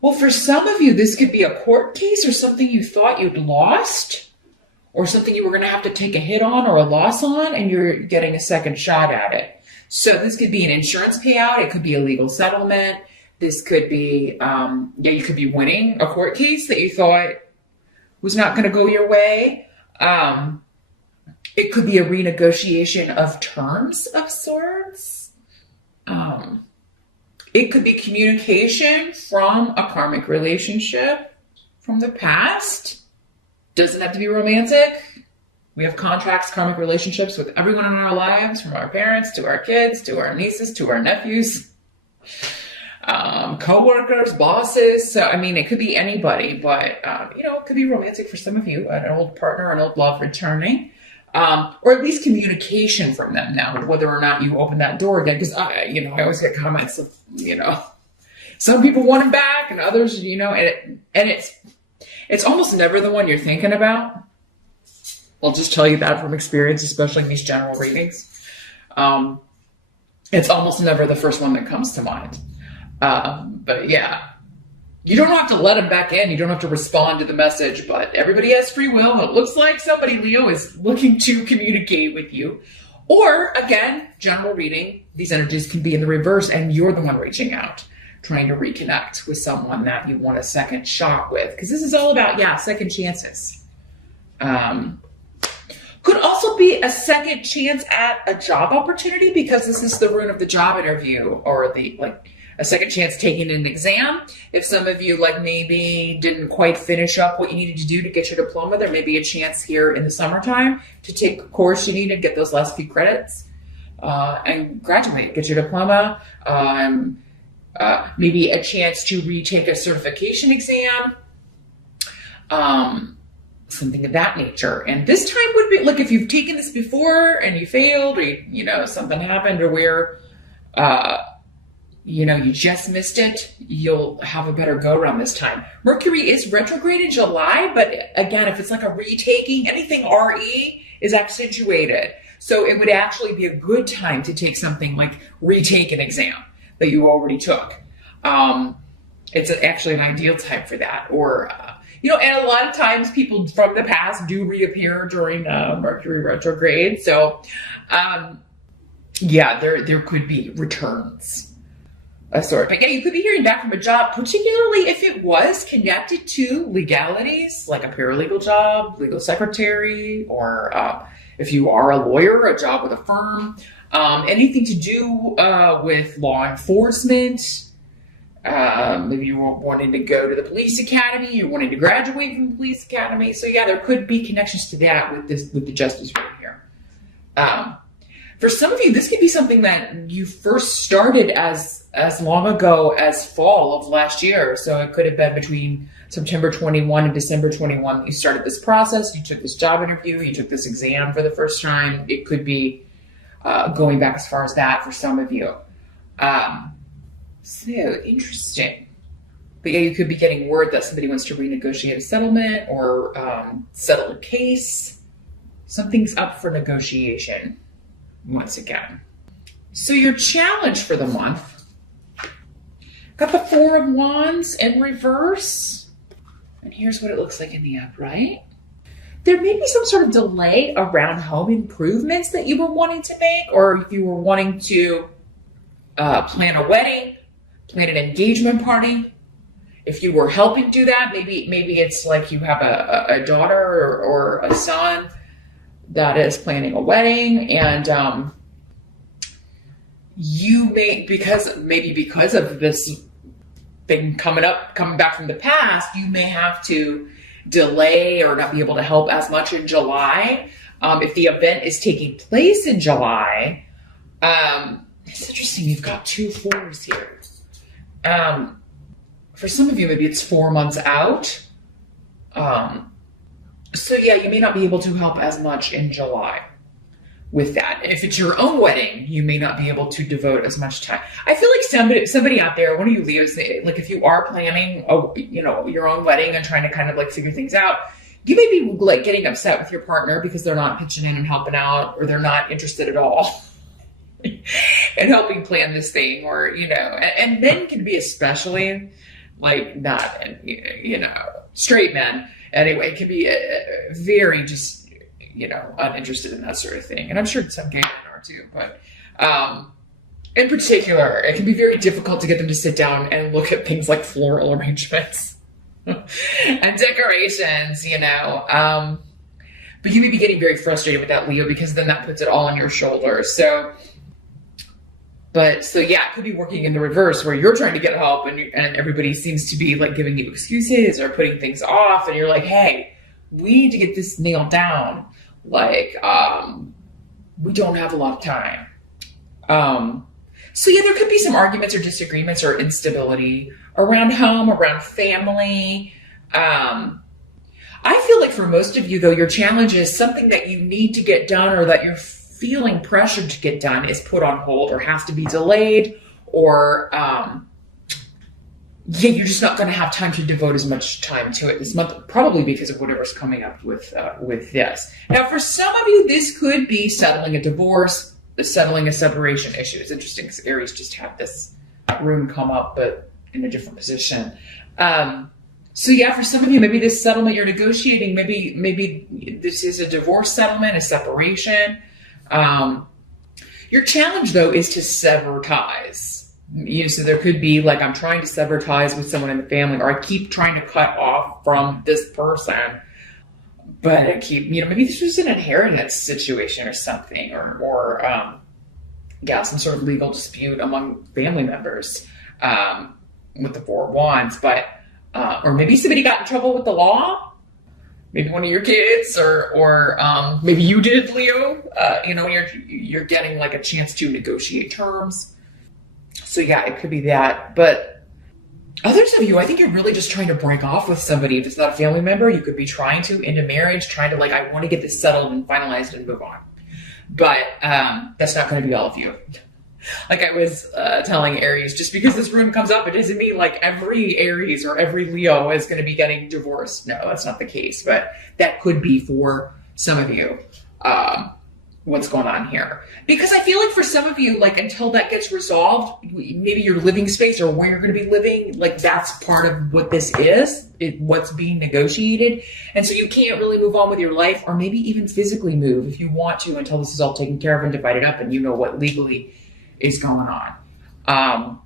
Well, for some of you, this could be a court case or something you thought you'd lost, or something you were going to have to take a hit on or a loss on, and you're getting a second shot at it. So this could be an insurance payout. It could be a legal settlement. This could be, you could be winning a court case that you thought was not going to go your way. It could be a renegotiation of terms of sorts. It could be communication from a karmic relationship from the past. Doesn't have to be romantic. We have contracts, karmic relationships with everyone in our lives, from our parents to our kids, to our nieces, to our nephews, co-workers, bosses. So, I mean, it could be anybody, but, it could be romantic for some of you, an old partner, an old love returning, or at least communication from them now, whether or not you open that door again. Because, I always get comments of, some people want him back and others, and it's almost never the one you're thinking about. I'll just tell you that from experience, especially in these general readings. It's almost never the first one that comes to mind. But yeah, you don't have to let him back in. You don't have to respond to the message, but everybody has free will. It looks like somebody, Leo, is looking to communicate with you. Or again, general reading, these energies can be in the reverse and you're the one reaching out, trying to reconnect with someone that you want a second shot with. Because this is all about, second chances. Could also be a second chance at a job opportunity, because this is the rune of the job interview, or a second chance taking an exam. If some of you maybe didn't quite finish up what you needed to do to get your diploma, there may be a chance here in the summertime to take a course you need and get those last few credits and graduate, get your diploma. Maybe a chance to retake a certification exam. Something of that nature. And this time would be if you've taken this before and you failed, or something happened, or where you just missed it, you'll have a better go around this time. Mercury is retrograde in July, but again, if it's a retaking, anything RE is accentuated. So it would actually be a good time to take something like retake an exam that you already took. It's actually an ideal time for that. Or and a lot of times people from the past do reappear during Mercury retrograde. So, there could be returns of sort. But you could be hearing back from a job, particularly if it was connected to legalities, like a paralegal job, legal secretary, or if you are a lawyer, a job with a firm, anything to do with law enforcement. Maybe you were wanting to go to the police academy, you're wanting to graduate from the police academy. So there could be connections to that with the justice right here. For some of you, this could be something that you first started as long ago as fall of last year. So it could have been between September 21 and December 21 that you started this process. You took this job interview, you took this exam for the first time. It could be going back as far as that for some of you. So interesting. But you could be getting word that somebody wants to renegotiate a settlement or settle a case. Something's up for negotiation once again. So your challenge for the month, got the Four of Wands in reverse. And here's what it looks like in the upright. There may be some sort of delay around home improvements that you were wanting to make, or if you were wanting to plan a wedding, plan an engagement party. If you were helping do that, maybe it's like you have a daughter or a son that is planning a wedding, and you may, because of this thing coming back from the past, you may have to delay or not be able to help as much in July. If the event is taking place in July, it's interesting. You've got 2 4s here. For some of you, maybe it's 4 months out. So you may not be able to help as much in July with that. If it's your own wedding, you may not be able to devote as much time. I feel like somebody out there, one of you Leos, if you are planning, your own wedding and trying to kind of figure things out, you may be getting upset with your partner because they're not pitching in and helping out, or they're not interested at all in helping plan this thing, or, and men can be especially like not, straight men. Anyway, can be very just, uninterested in that sort of thing. And I'm sure some gay men are too, but in particular, it can be very difficult to get them to sit down and look at things like floral arrangements and decorations, but you may be getting very frustrated with that, Leo, because then that puts it all on your shoulders. So yeah, it could be working in the reverse where you're trying to get help and everybody seems to be like giving you excuses or putting things off. And you're like, hey, we need to get this nailed down. Like, we don't have a lot of time. So yeah, there could be some arguments or disagreements or instability around home, around family. I feel like for most of you, though, your challenge is something that you need to get done or that you're feeling pressured to get done is put on hold or has to be delayed, or you're just not going to have time to devote as much time to it this month, probably because of whatever's coming up with this. Now, for some of you, this could be settling a divorce, settling a separation issue. It's interesting because Aries just had this rune come up, but in a different position. So yeah, for some of you, maybe this settlement you're negotiating, maybe this is a divorce settlement, a separation. Your challenge, though, is to sever ties. So there could be like, I'm trying to sever ties with someone in the family, or I keep trying to cut off from this person, but I keep, maybe this was an inheritance situation or something, or some sort of legal dispute among family members, with the Four of Wands, but, or maybe somebody got in trouble with the law. Maybe one of your kids, or maybe you did, Leo. You're getting like a chance to negotiate terms. So yeah, it could be that. But others of you, I think you're really just trying to break off with somebody. If it's not a family member, you could be trying to end a marriage, trying to like, I want to get this settled and finalized and move on. But that's not going to be all of you. Like I was telling Aries, just because this rune comes up, it doesn't mean like every Aries or every Leo is going to be getting divorced. No, that's not the case. But that could be for some of you what's going on here. Because I feel like for some of you, like until that gets resolved, maybe your living space or where you're going to be living, like that's part of what this is, what's being negotiated. And so you can't really move on with your life, or maybe even physically move if you want to, until this is all taken care of and divided up and you know what legally is going on.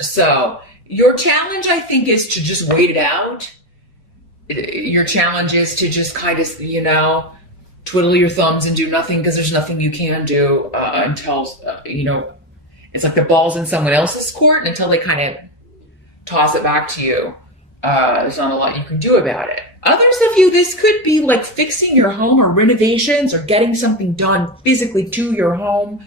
So your challenge, I think, is to just wait it out. Your challenge is to just kind of, twiddle your thumbs and do nothing, because there's nothing you can do until, it's like the ball's in someone else's court, and until they kind of toss it back to you, there's not a lot you can do about it. Others of you, this could be like fixing your home or renovations or getting something done physically to your home.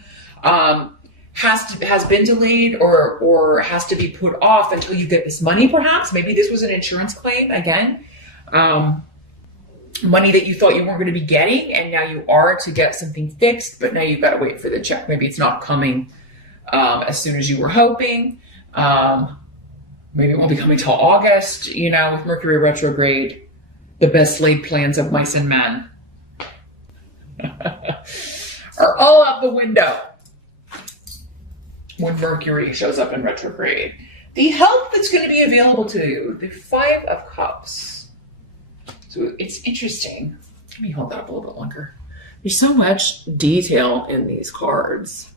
Has been delayed or has to be put off until you get this money, perhaps. Maybe this was an insurance claim, again. Money that you thought you weren't going to be getting, and now you are to get something fixed, but now you've got to wait for the check. Maybe it's not coming as soon as you were hoping. Maybe it won't be coming till August, with Mercury retrograde. The best laid plans of mice and men are all out the window when Mercury shows up in retrograde. The help that's going to be available to you, the Five of Cups. So it's interesting. Let me hold that up a little bit longer. There's so much detail in these cards.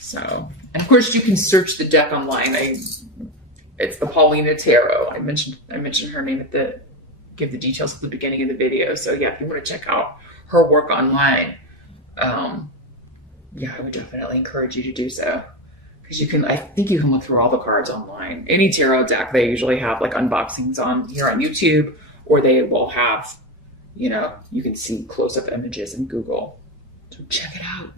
So, and of course you can search the deck online. It's the Paulina Tarot. I mentioned her name give the details at the beginning of the video. So yeah, if you want to check out her work online, I would definitely encourage you to do so. Because I think you can look through all the cards online. Any tarot deck, they usually have like unboxings here on YouTube, or they will have, you can see close-up images in Google. So check it out.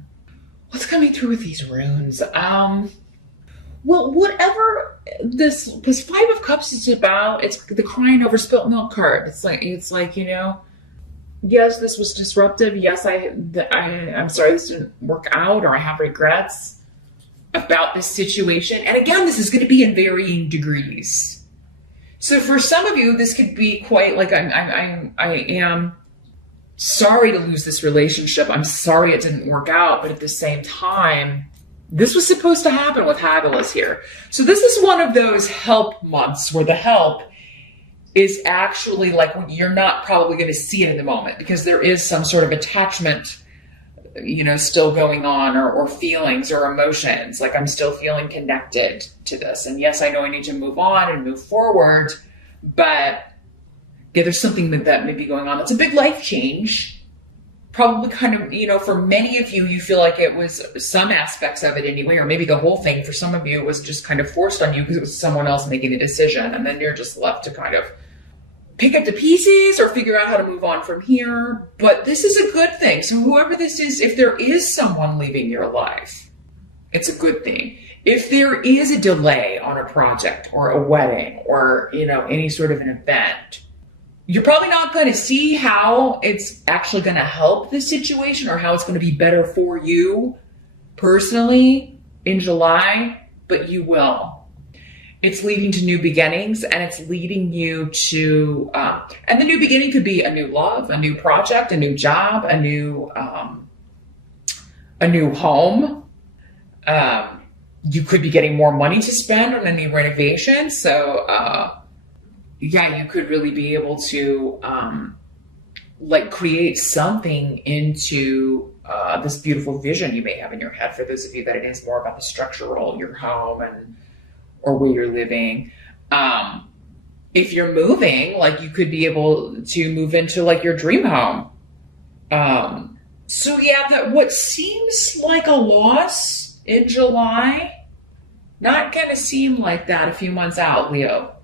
What's coming through with these runes? Well, whatever this Five of Cups is about, it's the crying over spilt milk card. It's like, yes, this was disruptive. Yes, I'm sorry this didn't work out, or I have regrets about this situation. And again, this is going to be in varying degrees. So for some of you, this could be quite like, I am sorry to lose this relationship. I'm sorry it didn't work out. But at the same time, This was supposed to happen with Hagulus here. So this is one of those help months where the help is actually like when you're not probably going to see it in the moment because there is some sort of attachment, you know, still going on or feelings or emotions. Like I'm still feeling connected to this. And yes, I know I need to move on and move forward, but yeah, there's something that may be going on. It's a big life change. Probably kind of, you know, for many of you, you feel like it was some aspects of it anyway, or maybe the whole thing. For some of you, it was just kind of forced on you because it was someone else making the decision. And then you're just left to kind of pick up the pieces or figure out how to move on from here. But this is a good thing. So whoever this is, if there is someone leaving your life, it's a good thing. If there is a delay on a project or a wedding or, you know, any sort of an event, you're probably not going to see how it's actually going to help the situation or how it's going to be better for you personally in July, but you will. It's leading to new beginnings, and it's leading you to, and the new beginning could be a new love, a new project, a new job, a new home. You could be getting more money to spend on a new renovation. So, yeah, you could really be able to like create something into this beautiful vision you may have in your head. For those of you that it is more about the structural, your home and or where you're living. If you're moving, like you could be able to move into like your dream home. So yeah, that what seems like a loss in July, not gonna seem like that a few months out, Leo.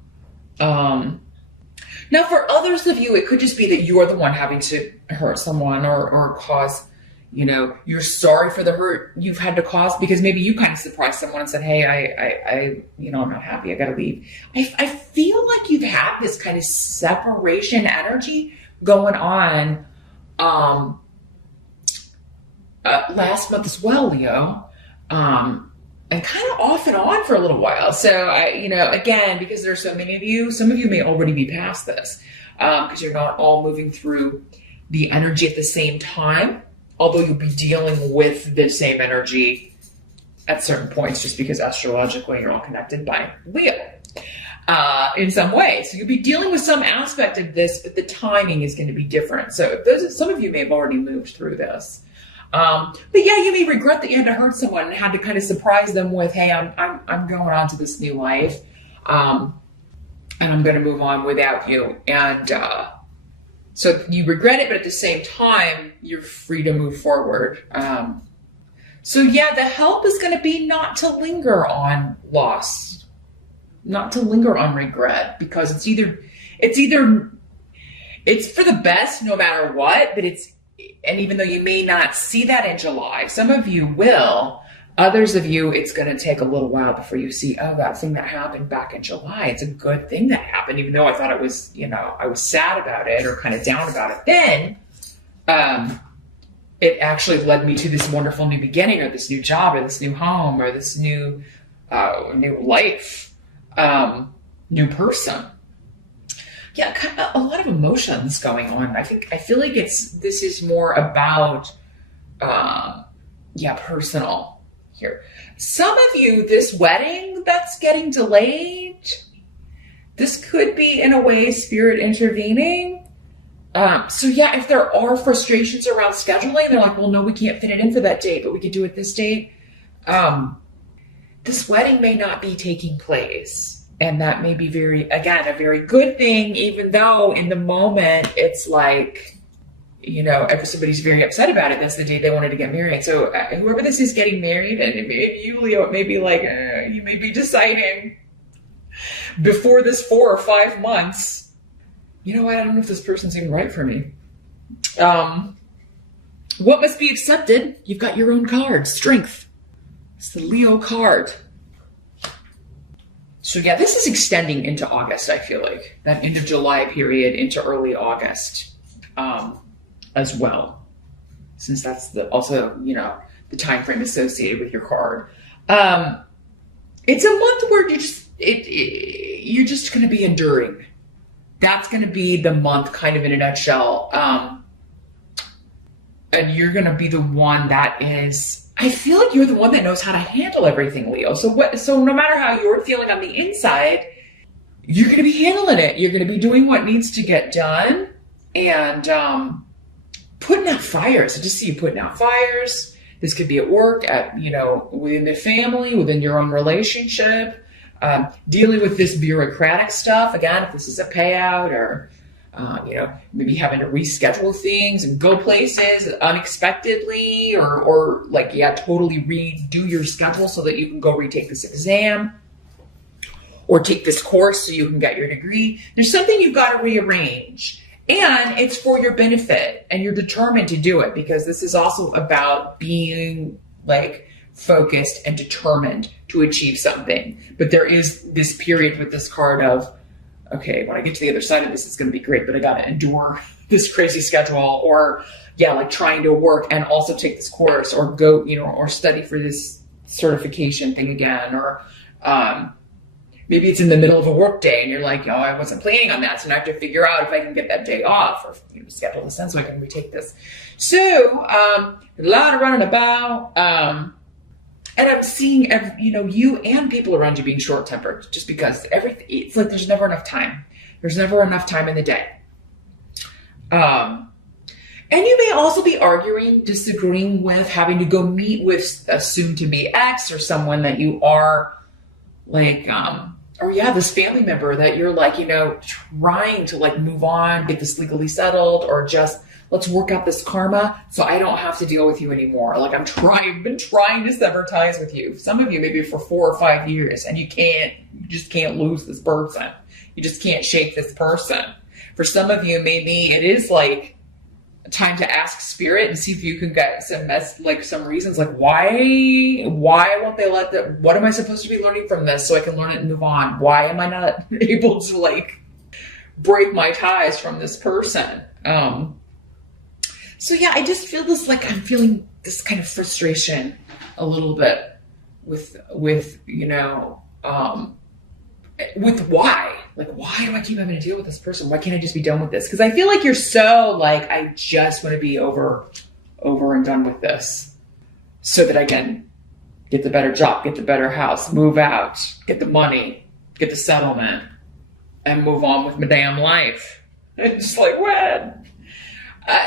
Now for others of you, it could just be that you're the one having to hurt someone or cause, you know, you're sorry for the hurt you've had to cause because maybe you kind of surprised someone and said, hey, I you know, I'm not happy. I got to leave. I feel like you've had this kind of separation energy going on, last month as well, Leo. And kind of off and on for a little while. So you know, again, because there's so many of you, some of you may already be past this, because you're not all moving through the energy at the same time, although you'll be dealing with the same energy at certain points, just because astrologically you're all connected by Leo, in some way. So you'll be dealing with some aspect of this, but the timing is going to be different. So some of you may have already moved through this. But yeah, you may regret that you had to hurt someone and had to kind of surprise them with, hey, I'm going on to this new life. And I'm going to move on without you. And, so you regret it, but at the same time, you're free to move forward. So yeah, the help is going to be not to linger on loss, not to linger on regret, because it's for the best no matter what, but and even though you may not see that in July, some of you will, others of you, it's going to take a little while before you see, oh, that thing that happened back in July, it's a good thing that happened, even though I thought it was, you know, I was sad about it or kind of down about it. Then it actually led me to this wonderful new beginning or this new job or this new home or this new life, new person. Yeah, kind of a lot of emotions going on. I feel like this is more about, personal here. Some of you, this wedding that's getting delayed, this could be in a way spirit intervening. So yeah, if there are frustrations around scheduling, they're like, well, no, we can't fit it in for that date, but we could do it this date. This wedding may not be taking place. And that may be a very good thing, even though in the moment it's like, you know, everybody's very upset about it. That's the day they wanted to get married. So whoever this is getting married, and if you, Leo, it may be like, you may be deciding before this 4 or 5 months, you know what, I don't know if this person's even right for me. What must be accepted? You've got your own card, Strength. It's the Leo card. So yeah, this is extending into August, I feel like. That end of July period into early August as well. Since that's also, you know, the time frame associated with your card. It's a month where you're just going to be enduring. That's going to be the month kind of in a nutshell. And you're going to be the one that is I feel like you're the one that knows how to handle everything, Leo. So no matter how you're feeling on the inside, you're going to be handling it. You're going to be doing what needs to get done and putting out fires. I just see you putting out fires. This could be at work, within the family, within your own relationship, dealing with this bureaucratic stuff. Again, if this is a payout or, maybe having to reschedule things and go places unexpectedly or totally redo your schedule so that you can go retake this exam or take this course so you can get your degree. There's something you've got to rearrange. And it's for your benefit and you're determined to do it because this is also about being focused and determined to achieve something. But there is this period with this card of, okay, when I get to the other side of this, it's going to be great, but I got to endure this crazy schedule or trying to work and also take this course or go, or study for this certification thing again, or, maybe it's in the middle of a work day and you're like, oh, I wasn't planning on that. So now I have to figure out if I can get that day off or schedule this in so I can retake this. So a lot of running about. And I'm seeing, you and people around you being short-tempered just because it's like there's never enough time. There's never enough time in the day. And you may also be arguing, disagreeing with, having to go meet with a soon-to-be ex or someone that you are this family member that you're trying to move on, get this legally settled, or just let's work out this karma so I don't have to deal with you anymore. I've been trying to sever ties with you. Some of you maybe for 4 or 5 years and you just can't lose this person. You just can't shake this person. For some of you, maybe it is time to ask spirit and see if you can get some reasons why won't they let that, what am I supposed to be learning from this so I can learn it and move on? Why am I not able to break my ties from this person? So yeah, I just feel this, I'm feeling this kind of frustration a little bit with why. Why do I keep having to deal with this person? Why can't I just be done with this? Because I feel like you're so I just want to be over and done with this so that I can get the better job, get the better house, move out, get the money, get the settlement, and move on with my damn life. It's just when?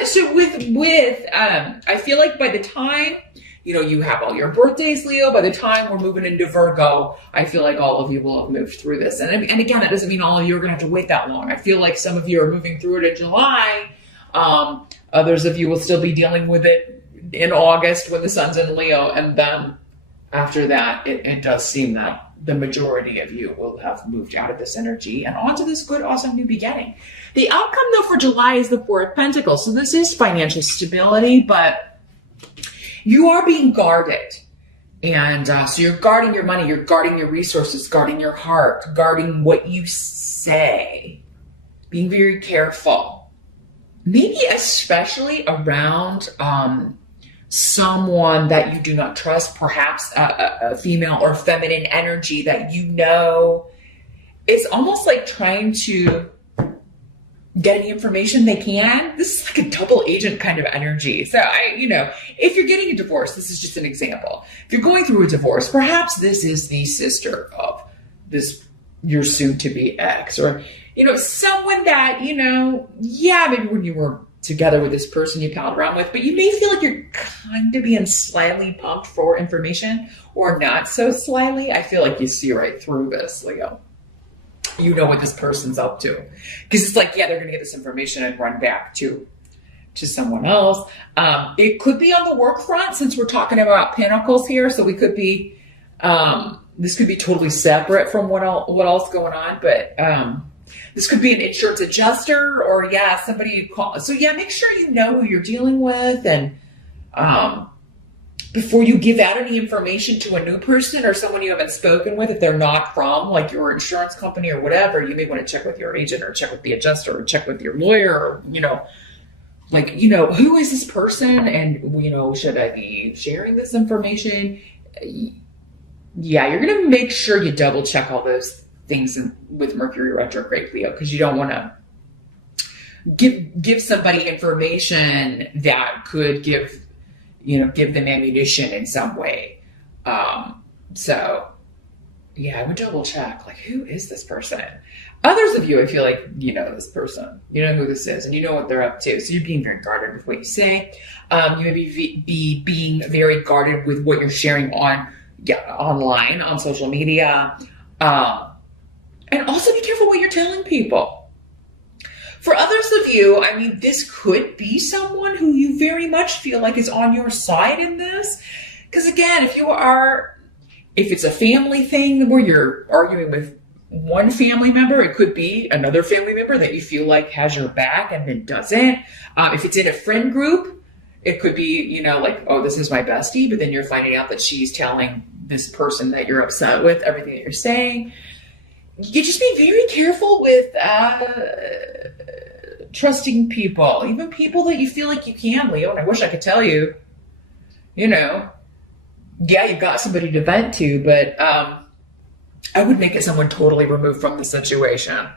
So I feel like by the time, you have all your birthdays, Leo, by the time we're moving into Virgo, I feel like all of you will have moved through this. And again, that doesn't mean all of you are going to have to wait that long. I feel like some of you are moving through it in July. Others of you will still be dealing with it in August when the sun's in Leo. And then after that, it does seem that the majority of you will have moved out of this energy and onto this good, awesome new beginning. The outcome, though, for July is the Four of Pentacles. So this is financial stability, but you are being guarded. And so you're guarding your money, you're guarding your resources, guarding your heart, guarding what you say, being very careful. Maybe especially around someone that you do not trust, perhaps a female or feminine energy that is almost like trying to get any information they can. This is a double agent kind of energy. So if you're getting a divorce, this is just an example. If you're going through a divorce, perhaps this is the sister of your soon-to-be ex, or, someone that, maybe when you were together with this person you palled around with, but you may feel like you're kind of being slyly pumped for information or not so slyly. I feel like you see right through this, Leo. You know what this person's up to. Because it's they're going to get this information and run back to someone else. It could be on the work front since we're talking about pentacles here. So we could be, this could be totally separate from what else going on. But this could be an insurance adjuster or, somebody you call. So, make sure you know who you're dealing with. And before you give out any information to a new person or someone you haven't spoken with, if they're not from your insurance company or whatever, you may want to check with your agent or check with the adjuster or check with your lawyer or, who is this person? And, should I be sharing this information? Yeah, you're going to make sure you double check all those things with Mercury retrograde, Leo, because you don't want to give somebody information that could give give them ammunition in some way. So yeah, I would double check, like, who is this person? Others of you, I feel like you know this person. You know who this is, and you know what they're up to. So you're being very guarded with what you say. You may be being very guarded with what you're sharing online, on social media. And also be careful what you're telling people. For others of you, I mean, this could be someone who you very much feel like is on your side in this. Because again, if it's a family thing where you're arguing with one family member, it could be another family member that you feel like has your back and then doesn't. If it's in a friend group, it could be, like, oh, this is my bestie, but then you're finding out that she's telling this person that you're upset with everything that you're saying. You just be very careful with trusting people, even people that you feel like you can, Leo. And I wish I could tell you, yeah, you've got somebody to vent to, but I would make it someone totally removed from the situation.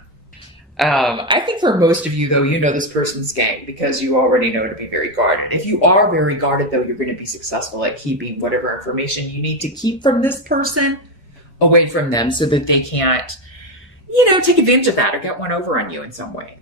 I think for most of you, though, this person's game because you already know to be very guarded. If you are very guarded, though, you're going to be successful at keeping whatever information you need to keep from this person away from them so that they can't, take advantage of that or get one over on you in some way.